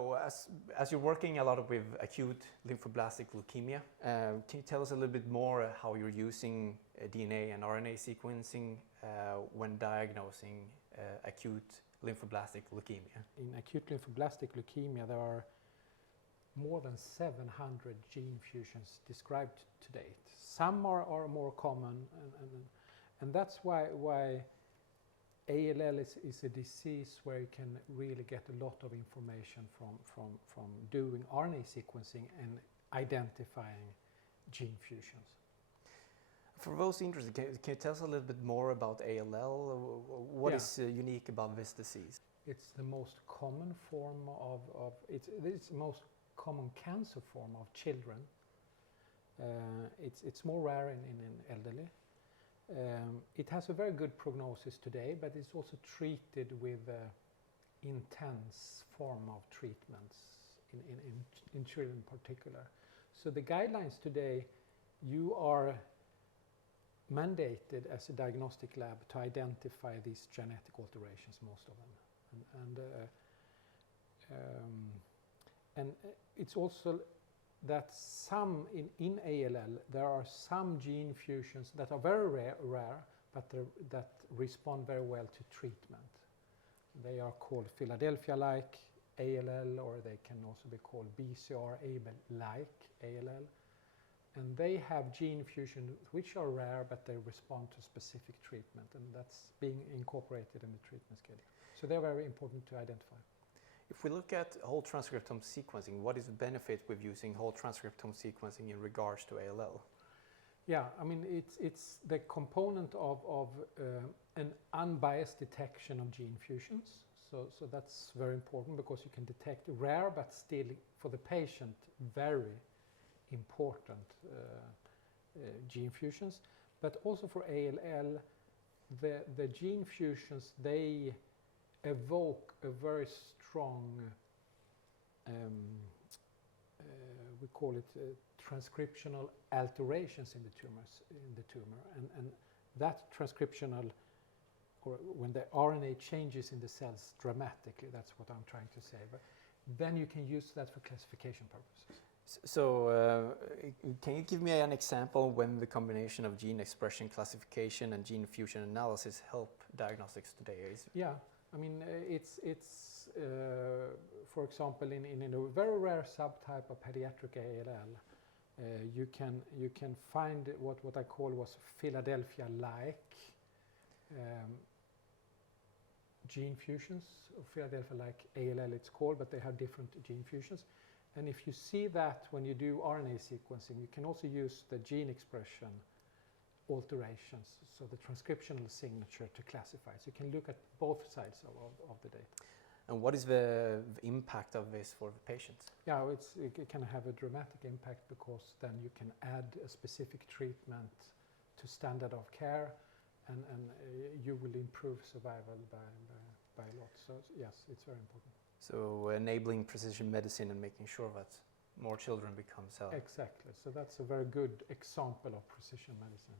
So as you're working a lot with acute lymphoblastic leukemia, can you tell us a little bit more how you're using DNA and RNA sequencing when diagnosing acute lymphoblastic leukemia? In acute lymphoblastic leukemia, there are more than 700 gene fusions described to date. Some are more common, and that's why ALL is a disease where you can really get a lot of information from doing RNA sequencing and identifying gene fusions. For those interested, can you tell us a little bit more about ALL? What is unique about this disease? It's the most common form it's the most common cancer form of children. It's more rare in elderly. It has a very good prognosis today, but it's also treated with intense form of treatments in children in particular. So the guidelines today, you are mandated as a diagnostic lab to identify these genetic alterations, most of them. And it's also that some in ALL there are some gene fusions that are very rare but that respond very well to treatment. They are called Philadelphia-like ALL, or they can also be called BCR-ABL-like ALL. And they have gene fusions which are rare, but they respond to specific treatment, and that's being incorporated in the treatment schedule. So they're very important to identify. If we look at whole transcriptome sequencing, what is the benefit with using whole transcriptome sequencing in regards to ALL? Yeah, I mean, it's the component of an unbiased detection of gene fusions. So that's very important because you can detect rare but still, for the patient, very important gene fusions. But also for ALL, the gene fusions, they evoke a very strong, we call it transcriptional alterations in the tumor, and that transcriptional, or when the RNA changes in the cells dramatically, that's what I'm trying to say, but then you can use that for classification purposes. So can you give me an example when the combination of gene expression classification and gene fusion analysis help diagnostics today? Yeah, I mean, it's for example, in a very rare subtype of pediatric ALL, you can find what I call was Philadelphia-like gene fusions, or Philadelphia-like ALL it's called, but they have different gene fusions. And if you see that when you do RNA sequencing, you can also use the gene expression alterations, so the transcriptional signature, to classify. So you can look at both sides of the data. And what is the impact of this for the patients? Yeah, it can have a dramatic impact because then you can add a specific treatment to standard of care, and you will improve survival by a lot. So yes, it's very important. So enabling precision medicine and making sure that more children become healthy. Exactly. So that's a very good example of precision medicine.